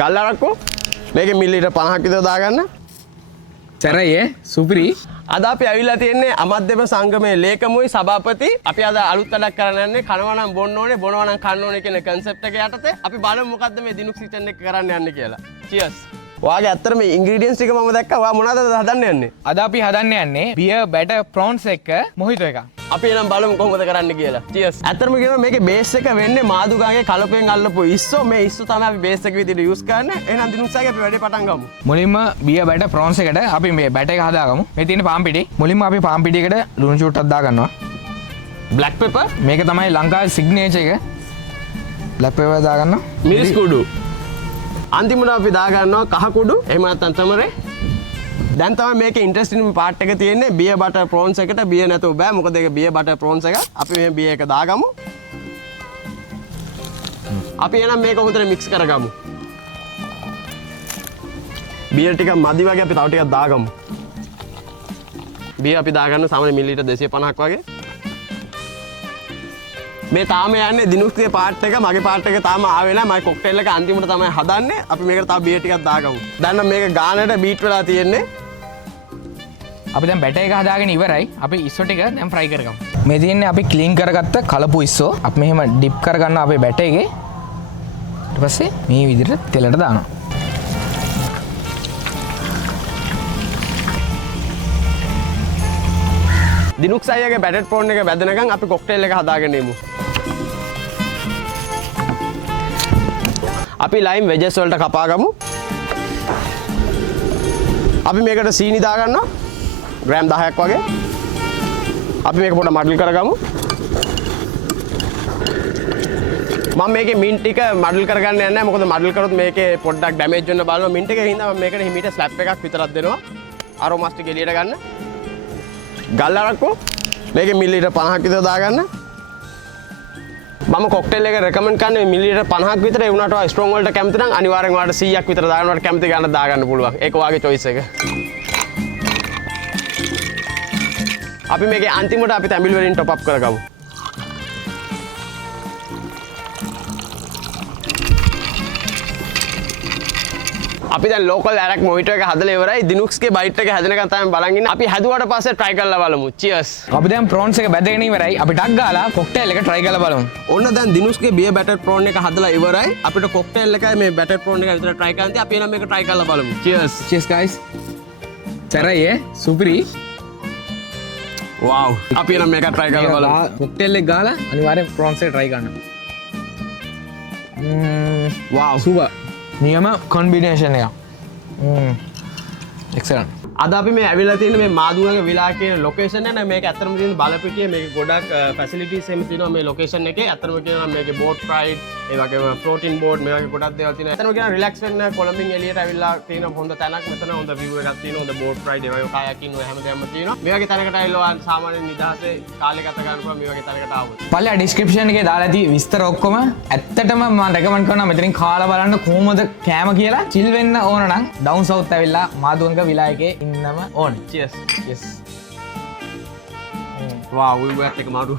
ගල් අරක්කෝ මේකේ මිලිලීටර් 50ක් විතර දාගන්න. සරයි සුපිරි. අද අපි ඇවිල්ලා තියෙන්නේ අමාත්‍යම සංගමයේ ලේකමුයි සභාපති. අපි අද අලුත් වැඩක් කරන්න යන්නේ කනවා නම් බොන්න ඕනේ, බොනවා නම් කන්න ඕනේ කියන concept එක යටතේ අපි බලමු මොකද්ද මේ දිනුක් සිස්ටම් එක කරන්න යන්නේ කියලා. Cheers. ඔයාගේ ඇත්තට මේ ingredients ටික මම දැක්කා. ඔයා මොනවද හදන්න යන්නේ? අද අපි හදන්න යන්නේ beer batter prawns එක මොහිතෝ එක. අපි එනම් බලමු කොහොමද කරන්න කියලා. Cheers. ඇත්තටම කියනවා මේකේ බේස් එක වෙන්නේ මාදුකාගේ කලපෙන් අල්ලපු ඉස්සෝ. මේ ඉස්සෝ තමයි අපි බේස් එක විදිහට යූස් කරන්නේ. එහෙනම් දිනුක්සාගේ අපි වැඩේ පටන් ගමු. මුලින්ම beer batter prawns එකට අපි මේ batter එක හදාගමු. මේ තියෙන පාන් පිටි. මුලින්ම අපි පාන් පිටියකට ලුණු චූට්ටක් දාගන්නවා. black pepper මේක තමයි ලංකාවේ සිග්නේචර් එක. black pepper දාගන්නවා. මිරිස් කුඩු. අන්තිමට අපි දාගන්නවා කහ කුඩු. එහෙම නැත්නම් තමරේ. දැන් තමයි මේකේ ඉන්ටරෙස්ටිං පාර්ට් එක තියෙන්නේ beer butter prawns එකට beer නැතුව බෑ මොකද ඒක beer butter prawns එක. අපි මේ beer එක දාගමු. අපි එනම් මේක හොඳට mix කරගමු. beer ටික මදි වගේ අපි තව ටිකක් දාගමු. beer අපි දාගන්න සාමාන්‍ය මිලිලීටර් 250ක් වගේ. මේ තාම යන්නේ දිනුක්ගේ පාර්ට් එක මගේ පාර්ට් එක තාම ආවේ නැහැ. මගේ කොක්ටේල් එක අන්තිමට තමයි හදන්නේ. අපි මේකට තව beer ටිකක් දාගමු. දැන් නම් මේක ගානට බීට් වෙලා තියෙන්නේ. අපි දැන් බැටර් එක හදාගෙන ඉවරයි. අපි ඉස්සෝ ටික දැන් ෆ්‍රයි කරගමු. මේ තියෙන්නේ අපි ක්ලීන් කරගත්ත කලපු ඉස්සෝ. අපි මෙහෙම ඩිප් කරගන්න අපේ බැටර් එකේ. ඊට පස්සේ මේ විදිහට තෙලට දානවා. දිනුක් සයියාගේ බැටර් ප්‍රෝන් එක වැදෙනකන් අපි කොක්ටේල් එක හදාගෙන ඉමු. අපි ලයිම් වෙජස් වලට කපා ගමු. අපි මේකට සීනි දාගන්නවා. ග්‍රෑම් 10ක් වගේ. අපි මේක පොඩ්ඩක් මඩල් කරගමු. මම මේකේ මින්ට් ටික මඩල් කරගන්න යන්නේ නැහැ. මොකද මඩල් කරොත් මේකේ පොඩ්ඩක් ඩැමේජ් වෙන්න බලනවා. මින්ට් එකේ හින්දා මම මේකට හිමීට ස්ලැප් එකක් විතරක් දෙනවා. අරෝමාස් ටික එළියට ගන්න. ගල් අරක්කෝ මේකේ මිලිලීටර් 50ක් විතර දාගන්න. මම කොක්ටේල් එක රෙකමන්ඩ් කරන්නේ මිලිලීටර් 50ක් විතර. ඒ වුණාට ඔයා ස්ට්‍රෝං වලට කැමති නම් අනිවාර්යෙන් ඔයාලට 100ක් විතර දාගන්න. ඔයාලට කැමති ගන්න දාගන්න පුළුවන්. ඒක ඔයාගේ choice එක. අපි මේකේ අන්තිමට අපි තැඹිලි වලින් টপ අප් කරගමු. අපි දැන් ලෝකල් ඇරක් මොහිටෝ එක හදලා ඉවරයි. දිනුක්ස්ගේ බයිට් එක හැදෙනකන් තමයි බලන් ඉන්නේ. අපි හැදුවාට පස්සේ try කරලා බලමු. cheers. අපි දැන් prawns එක බැදගෙන ඉවරයි. අපි ටක් ගාලා කොක්ටේල් එක try කරලා බලමු. ඔන්න දැන් දිනුක්ස්ගේ beer batter prawn එක හදලා ඉවරයි. අපිට කොක්ටේල් එකයි මේ batter prawn එක විතර try කරන්න තියෙන්නේ. අපි එනම් මේක try කරලා බලමු. cheers. cheers guys. සරයි සුපිරි. wow. අපි එනම් මේක try කරලා බලමු. කොක්ටේල් එක ගාලා අනිවාර්යෙන් prawns එක try කරන්න. wow. super. නියම කොම්බිනේෂන් එක. එක්සලන්ට්. අද අපි මේ ඇවිල්ලා තියෙන මේ මාදුගගේ විලා කියන ලොකේෂන් එක. මේක ඇත්තටම තියෙන බලපිටියේ මේක ගොඩක් ෆැසිලිටිස් එමෙ තියෙනවා මේ ලොකේෂන් එකේ. ඇත්තටම කියනවා මේකේ බෝට් රයිඩ්, ඒ වගේම ෆ්ලෝටින් බෝට් මේ වගේ ගොඩක් දේවල් තියෙනවා. ඇත්තටම කියනවා රිලැක්ස් වෙන්න කොළඹින් එළියට ඇවිල්ලා තියෙන හොඳ තැනක් මෙතන. හොඳ view එකක් තියෙනවා. හොඳ බෝට් රයිඩ්, ඒ වගේ කායකින් ඔය හැමදේම තියෙනවා. මේ වගේ තැනකට ඇවිල්ලා ඔයාලා සාමාන්‍ය නිදහසේ කාලය ගත ගන්න පුළුවන් මේ වගේ තැනකට ආවොත්. පල්ලා ඩිස්ක්‍රිප්ෂන් එකේ දාලා තියෙන විස්තර ඔක්කොම ඇත්තටම මම රෙකමන්ඩ් කරනවා මෙතනින් කාලා බලන්න කොහොමද කෑම කියලා. චිල් වෙන්න ඕන නම් ඩවුන් සවුත් ඇවිල්ලා මාදුගංග විලා එකේ ඉන්නම ඕනේ. cheers. yes. wow, we were like a maru.